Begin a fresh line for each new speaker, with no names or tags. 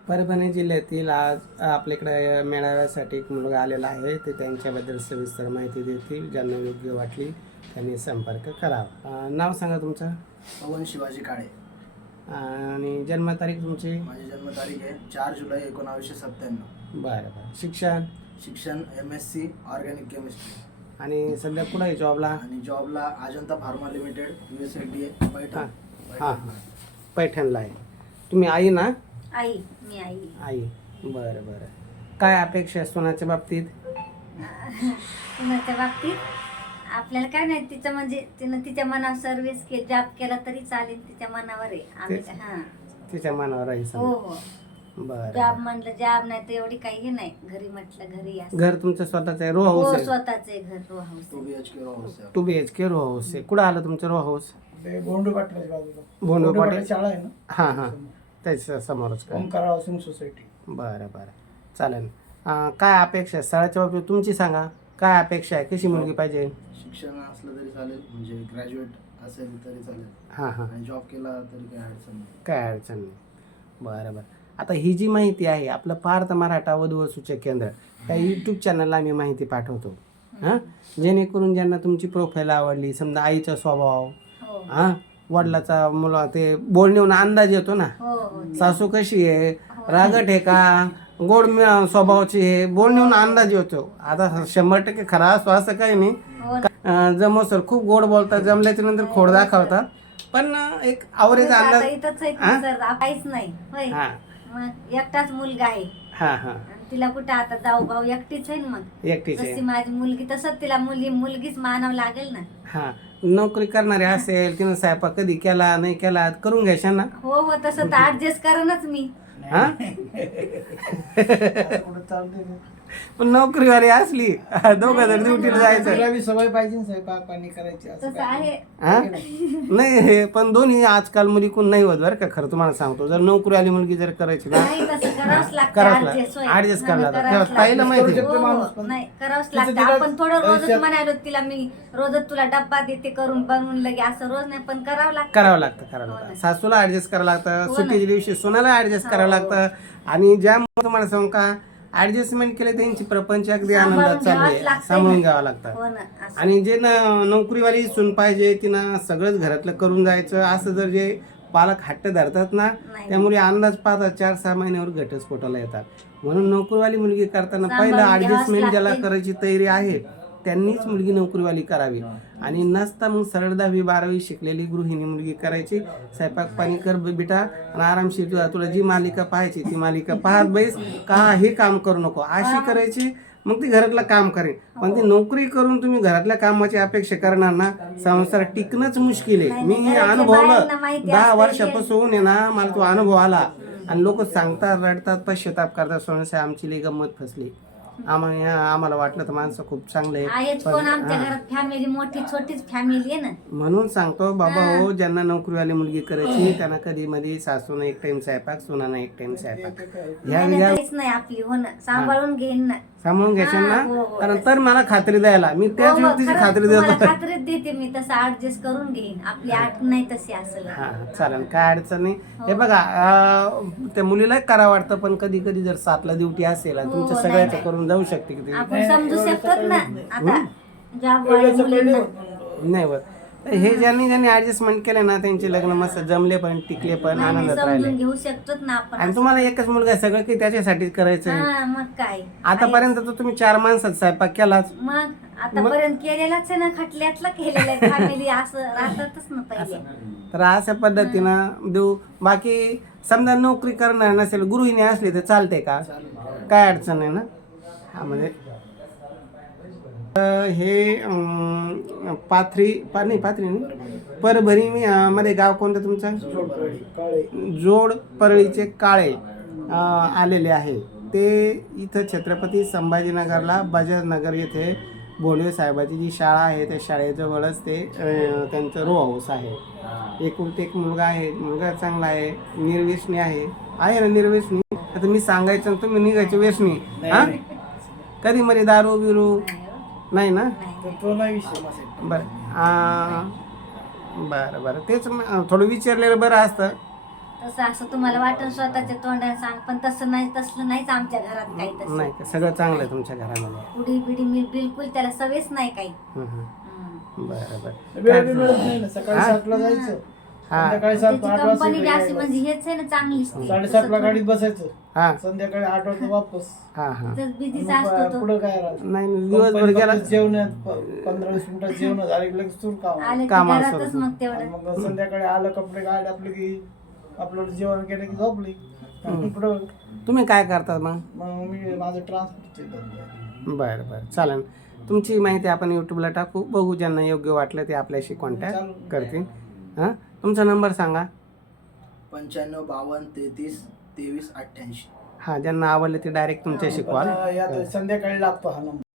परभणी जिल्ह्यातील आज आपल्याकडे मेळाव्यासाठी एक मुलगा आलेला आहे. ते त्यांच्याबद्दल सविस्तर माहिती देतील. ज्यांना योग्य वाटली त्यांनी संपर्क करावा. नाव सांगा तुमचं.
पवन शिवाजी काळे.
आणि जन्मतारीख तुमची.
माझी जन्मतारीख आहे 4 जुलै 1997.
बरं. शिक्षण
MSc ऑर्गॅनिक केमिस्ट्री.
आणि सध्या कुठं आहे जॉबला.
आणि जॉबला Ajanta pharma limited USADA Paithan.
हां पैठणला आहे. तुम्ही आई ना.
मी आई.
बरं. काय अपेक्षा आहे सोनाच्या बाबतीत.
सोनाच्या बाबतीत आपल्याला काय नाही, तिचं म्हणजे तिनं तिच्या मनावर सर्व्हिस केली, जॉब केला तरी चालेल, तिच्या मनावर आहे. आम्ही
तिच्या मनावर आहे.
हो.
बरं.
जॉब म्हणलं जॉब नाही तर एवढी काही नाही. घरी म्हटलं घरी
घर तुमचं स्वतःच आहे. रो हाऊस आहे.
स्वतःच आहे घर. Row house
2
BHK row house आहे. कुठं आलं तुमचं रो हाऊस. भोंडू पाटील
शाळा आहे ना.
हां त्याच्या समोरच काय.
Omkar housing society.
बरं चालेल. काय अपेक्षा आहे स्थळाच्या बाबतीत तुमची सांगा. काय अपेक्षा आहे. कशी मुलगी पाहिजे.
शिक्षण असलं तरी चालेल, म्हणजे ग्रॅज्युएट असेल तरी चालेल.
हां
आणि जॉब केला तरी
काय अडचण नाही. बरं. आता ही जी माहिती आहे आपलं पार्थ मराठा वधू व सूचक केंद्र त्या यूट्यूब चॅनलला आम्ही माहिती पाठवतो. जेणेकरून ज्यांना तुमची प्रोफाईल आवडली, समजा आईचा स्वभाव, वडिलाचा मुला ते बोलण्याहून अंदाज येतो ना. सासू कशी आहे, रागट आहे का, गोड स्वभावाची आहे, बोलण्याहून अंदाज येतो. आता 100% खरा असतो असं काही नाही. जमो सर खूप गोड बोलतात, जमल्याच्या नंतर खोड दाखवतात, पण एक आवरेज अंदाज.
काहीच नाही. एकटाच मुलगा आहे. तिला कुठं आता जाऊ भाऊ एकटीच आहे ना. मग एकटीच माझी मुलगी तसंच तिला मुलगीच मानावं लागेल ना.
नोकरी करणारे असेल, तिनं स्वयंपाक कधी केला नाही केला करून घ्यायच्या ना.
हो तसं तर ऍडजस्ट करणच मी.
पण नोकरीवाली असली दोघं जर ड्युटीला जायचं.
सवय पाहिजे स्वयंपाक पाणी करायची.
तसं आहे.
नाही हे पण दोन्ही आजकाल मुली कोण नाही होत बरं का. खरं तुम्हाला सांगतो, जर नोकरीवाली मुलगी जर करायची ना ऍडजस्ट करावं लागतं. ताईला माहिती
करावंच लागतं. आपण थोडं रोजच म्हणालो तिला मी रोजच तुला डब्बा देते करून बनवून लगे असं रोज नाही, पण करावं लागतं.
सासूला ऍडजस्ट करावं लागतं. सुट्टीच्या दिवशी सोनाला ऍडजस्ट करावं लागतं. आणि ज्यामुळे तुम्हाला सांगू का ऍडजस्टमेंट केले त्यांची प्रपंच अगदी आनंदात चालू आहे. सांभाळून घ्यावं लागतं. आणि जे नोकरीवाली सून पाहिजे तिनं सगळंच घरातलं करून जायचं असं जर जे पालक हट्ट धरतात ना, त्यामुळे अंदाज पाहतात 4-6 महिन्यावर घटस्फोटाला येतात. म्हणून नोकरीवाली मुलगी करताना पहिलं ऍडजस्टमेंट ज्याला करायची तयारी आहे त्यांनीच मुलगी नोकरीवाली करावी. आणि नसता मग सरळ 10वी-12वी शिकलेली गृहिणी मुलगी करायची. स्वयंपाक पाणी कर बेटा आणि आरामशीर तुला जी मालिका पाहायची ती मालिका पाहत बैस, काही काम करू नको अशी करायची. मग ती घरातलं काम करेन. पण ती नोकरी करून तुम्ही घरातल्या कामाची अपेक्षा करणार ना, संसार टिकणंच मुश्किल आहे. मी हे अनुभवलं 10 वर्षापासून आहे ना. मला तो अनुभव आला. आणि लोक सांगतात, रडतात, पश्चाताप करतात, सोनसा आमची लई गंमत फसली. आम्हाला वाटलं तर माणसं खूप चांगले
फॅमिली मोठी छोटीच फॅमिली आहे ना.
म्हणून सांगतो बाबा हो, ज्यांना नोकरीवाली मुलगी करायची त्यांना कधी मध्ये सासून एक टाइम स्वयंपाक, सुनाना एक टाइम स्वयंपाक
नाही आपली हो ना. सांभाळून घेईन ना.
सांभाळून घ्यायचं ना. कारण तर मला खात्री द्यायला मी त्याच व्यक्तीची खात्री देतो.
खात्रीच देते मी. तसं ऍडजस्ट करून घेईन. आपली आठ नाही तशी असेल.
चालेल काय अडचण नाही. हे बघा त्या मुलीला करावं वाटतं, पण कधी कधी जर 7ला ड्युटी असेल आणि तुमच्या सगळ्याचं करून जाऊ शकते की
आपण समजू शकतो ना. आता
नाही बरं. हे ज्यांनी ऍडजस्टमेंट केले ना त्यांचे लग्न मस्त जमले पण टिकले पण आनंदात राहिले.
घेऊ शकतो ना आपण.
आणि तुम्हाला एकच मुलगा आहे, सगळं काही त्याच्यासाठीच करायचं.
मग काय
आतापर्यंत तर तुम्ही 4 माणसात स्वयंपाक केलाच.
मग आतापर्यंत केलेलाच आहे ना. खटल्यातला केलेला आहे. फॅमिली असं राहतातच ना पहिले.
तर अशा पद्धतीनं देऊ. बाकी समजा नोकरी करणार नसेल, गृहिणी असली तर चालते का, काय अडचण आहे ना. म्हणजे हे पाथरी नाही परभणी मध्ये गाव कोणतं तुमचं. जोड परळीचे काळे आलेले आहे. ते इथं छत्रपती संभाजीनगरला बजाजनगर येथे भोंडवे साहेबाची जी शाळा आहे त्या शाळेजवळच ते त्यांचं रो हाऊस आहे. एकुलते एक मुलगा आहे. मुलगा चांगला आहे, निर्व्यसनी आहे ना निर्व्यसनी. आता मी सांगायचं तुम्ही निघायचे व्यसनी. कधी मध्ये दारू बिरू नाही ना. बरं तेच थोडं विचारलेलं बरं असतं.
तसं असं तुम्हाला वाटण स्वतःच्या तोंडाने सांग, पण तसं नाही, तसलं नाहीच आमच्या घरात काही तसं.
नाही का? सगळं चांगलं आहे तुमच्या घरामध्ये.
उडी बिडी मी बिलकुल त्याला सवयच नाही काही.
बरं बरं.
वेळ बी मिळत नाही ना. सकाळी 7ला जायचं, संध्याकाळी 7-8
कंपनी
वाजता
बी अशी
यायचं.
म्हणजे हेच आहे ना चांगली.
7:30ला गाडीत बसायचं,
हा
संध्याकाळी 8 वाजता वापस.
हा हा.
बिझीचा असतो तो.
पुढं काय राहत
नाही दिवसभर गेला
जेवण 15-20 मिनिटात जेवण झाले की लगेच सुरू काम.
आले की
कामाला
घरातच
सुरू.
मग
आणि
तेवढं.
मग संध्याकाळी आलं, कपडे काढले आपले की आपलं जेवण केलं की झोपली. पुढं
तुम्ही काय करतात मग?
मग मी माझं ट्रान्सपोर्टचे धंदे आहे.
बरं बरं चालेल. तुमची माहिती आपण यूट्यूबला टाकू, बघू ज्यांना योग्य वाटलं ते आपल्याशी कॉन्टॅक्ट करतील. हां तुमचा नंबर सांगा.
95 52 33 23 88.
हां ज्यांना आवडलं ते डायरेक्ट तुमच्याशी कॉल.
यात संध्याकाळी लागतो हा नंबर.